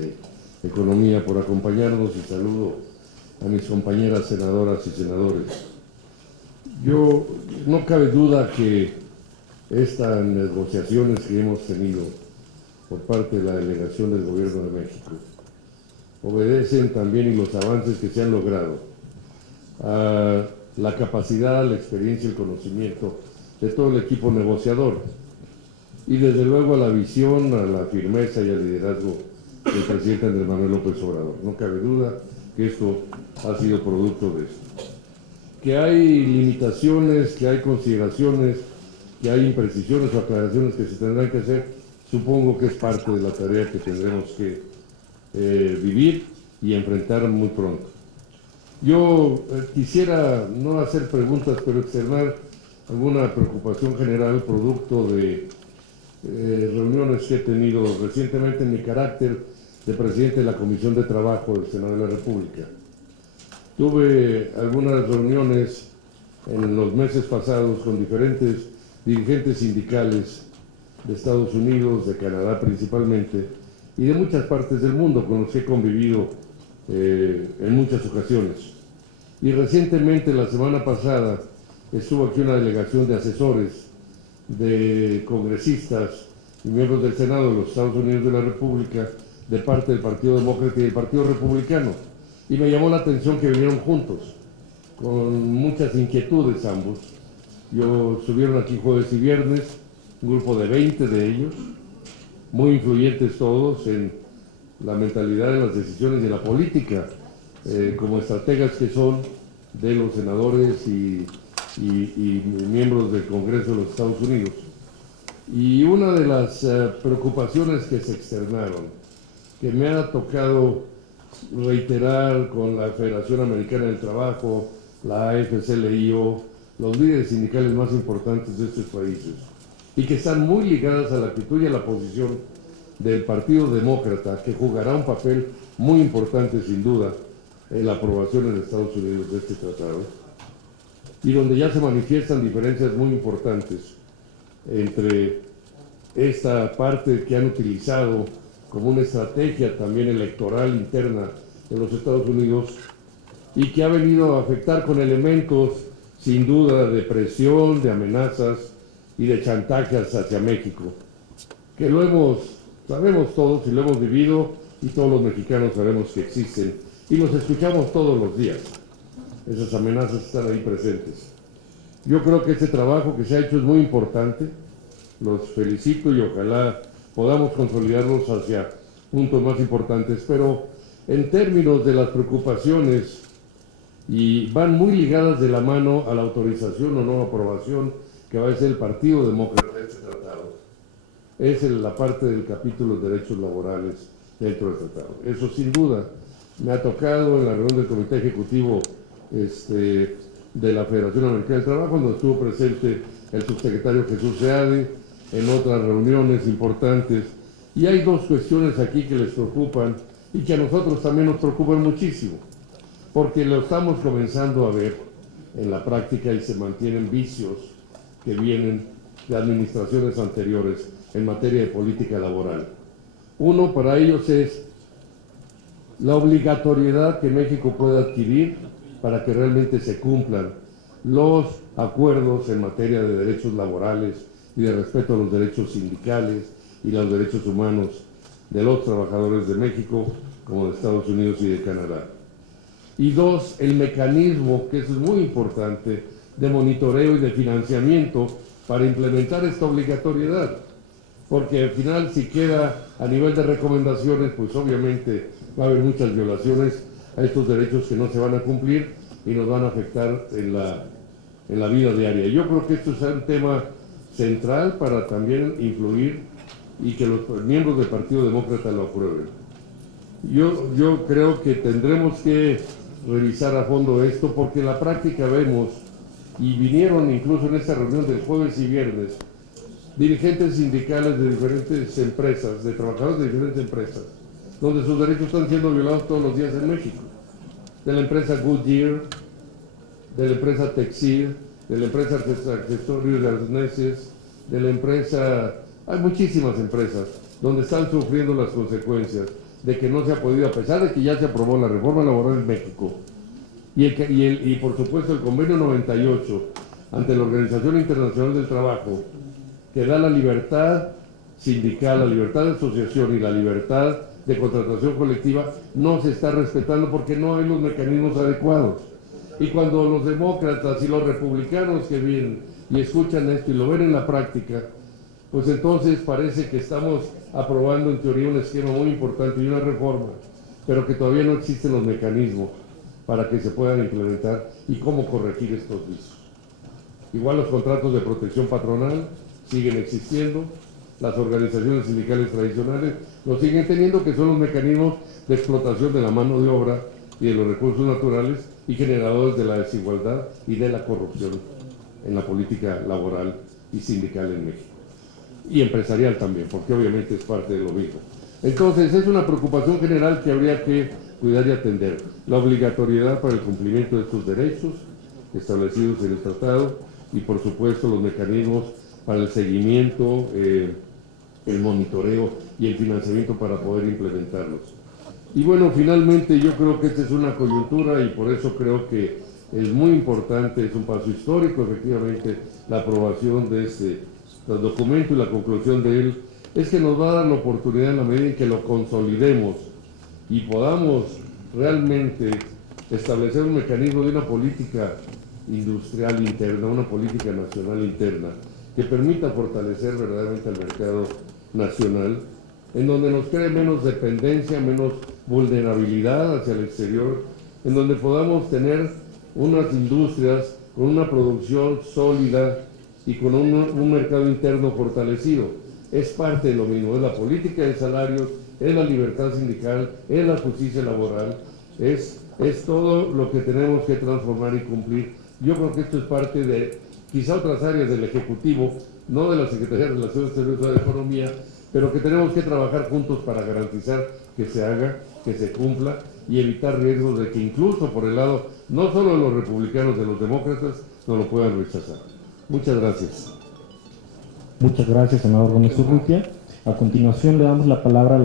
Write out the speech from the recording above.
de Economía, por acompañarnos, y saludo a mis compañeras senadoras y senadores. No cabe duda que estas negociaciones que hemos tenido por parte de la delegación del Gobierno de México obedecen también, y los avances que se han logrado, a la capacidad, la experiencia y el conocimiento de todo el equipo negociador, y desde luego a la visión, a la firmeza y al liderazgo del presidente Andrés Manuel López Obrador. No cabe duda que esto ha sido producto de esto. Que hay limitaciones, que hay consideraciones, que hay imprecisiones o aclaraciones que se tendrán que hacer, supongo que es parte de la tarea que tendremos que vivir y enfrentar muy pronto. Yo quisiera no hacer preguntas, pero externar alguna preocupación general producto de reuniones que he tenido recientemente en mi carácter de presidente de la Comisión de Trabajo del Senado de la República. Tuve algunas reuniones en los meses pasados con diferentes dirigentes sindicales de Estados Unidos, de Canadá principalmente, y de muchas partes del mundo con los que he convivido en muchas ocasiones. Y recientemente, la semana pasada, estuvo aquí una delegación de asesores, de congresistas y miembros del Senado de los Estados Unidos de la República, de parte del Partido Demócrata y del Partido Republicano. Y me llamó la atención que vinieron juntos, con muchas inquietudes ambos. Estuvieron aquí jueves y viernes, un grupo de 20 de ellos, muy influyentes todos en la mentalidad, en las decisiones y en la política, como estrategas que son de los senadores y miembros del Congreso de los Estados Unidos. Y una de las preocupaciones que se externaron, que me ha tocado reiterar con la Federación Americana del Trabajo, la AFL-CIO, los líderes sindicales más importantes de estos países, y que están muy ligadas a la actitud y a la posición del Partido Demócrata, que jugará un papel muy importante sin duda en la aprobación en Estados Unidos de este tratado, y donde ya se manifiestan diferencias muy importantes entre esta parte que han utilizado como una estrategia también electoral interna de los Estados Unidos, y que ha venido a afectar con elementos sin duda de presión, de amenazas y de chantajes hacia México, que sabemos todos y lo hemos vivido, y todos los mexicanos sabemos que existen y los escuchamos todos los días. Esas amenazas están ahí presentes. Yo creo que este trabajo que se ha hecho es muy importante, los felicito y ojalá podamos consolidarlos hacia puntos más importantes, pero en términos de las preocupaciones, y van muy ligadas de la mano a la autorización o no aprobación que va a ser el Partido Demócrata de este tratado, es la parte del capítulo de derechos laborales dentro del tratado. Eso sin duda me ha tocado en la reunión del Comité Ejecutivo de la Federación Americana del Trabajo, donde estuvo presente el subsecretario Jesús Seade, en otras reuniones importantes. Y hay dos cuestiones aquí que les preocupan y que a nosotros también nos preocupan muchísimo, porque lo estamos comenzando a ver en la práctica y se mantienen vicios que vienen de administraciones anteriores en materia de política laboral. Uno para ellos es la obligatoriedad que México puede adquirir para que realmente se cumplan los acuerdos en materia de derechos laborales y de respeto a los derechos sindicales y los derechos humanos de los trabajadores de México, como de Estados Unidos y de Canadá. Y dos, el mecanismo, que eso es muy importante, de monitoreo y de financiamiento para implementar esta obligatoriedad. Porque al final, si queda a nivel de recomendaciones, pues obviamente va a haber muchas violaciones a estos derechos que no se van a cumplir y nos van a afectar en la vida diaria. Yo creo que esto es un tema central para también influir y que los miembros del Partido Demócrata lo aprueben. Yo creo que tendremos que revisar a fondo esto, porque en la práctica vemos, y vinieron incluso en esta reunión del jueves y viernes, dirigentes sindicales de diferentes empresas, de trabajadores de diferentes empresas, donde sus derechos están siendo violados todos los días en México. De la empresa Goodyear, de la empresa Texir, de la empresa Accesorios de Arneses, de la empresa... Hay muchísimas empresas donde están sufriendo las consecuencias de que no se ha podido, a pesar de que ya se aprobó la reforma laboral en México, y por supuesto el convenio 98 ante la Organización Internacional del Trabajo, que da la libertad sindical, la libertad de asociación y la libertad de contratación colectiva, no se está respetando porque no hay los mecanismos adecuados. Y cuando los demócratas y los republicanos que vienen y escuchan esto y lo ven en la práctica, pues entonces parece que estamos aprobando en teoría un esquema muy importante y una reforma, pero que todavía no existen los mecanismos para que se puedan implementar y cómo corregir estos vicios. Igual los contratos de protección patronal siguen existiendo, las organizaciones sindicales tradicionales lo siguen teniendo, que son los mecanismos de explotación de la mano de obra y de los recursos naturales y generadores de la desigualdad y de la corrupción en la política laboral y sindical en México. Y empresarial también, porque obviamente es parte de lo mismo. Entonces, es una preocupación general que habría que cuidar y atender. La obligatoriedad para el cumplimiento de estos derechos establecidos en el tratado y, por supuesto, los mecanismos para el seguimiento, el monitoreo y el financiamiento para poder implementarlos. Y bueno, finalmente yo creo que esta es una coyuntura y por eso creo que es muy importante, es un paso histórico, efectivamente, la aprobación de este documento y la conclusión de él, es que nos va a dar la oportunidad en la medida en que lo consolidemos y podamos realmente establecer un mecanismo de una política industrial interna, una política nacional interna, que permita fortalecer verdaderamente al mercado nacional, en donde nos cree menos dependencia, menos vulnerabilidad hacia el exterior, en donde podamos tener unas industrias con una producción sólida y con un mercado interno fortalecido. Es parte de lo mismo, es la política de salarios, es la libertad sindical, es la justicia laboral, es todo lo que tenemos que transformar y cumplir. Yo creo que esto es parte de quizá otras áreas del Ejecutivo, no de la Secretaría de Relaciones Exteriores o de Economía, pero que tenemos que trabajar juntos para garantizar que se haga, que se cumpla y evitar riesgos de que incluso por el lado, no solo de los republicanos, de los demócratas, no lo puedan rechazar. Muchas gracias. Muchas gracias, senador Gómez Urrutia. A continuación le damos la palabra a la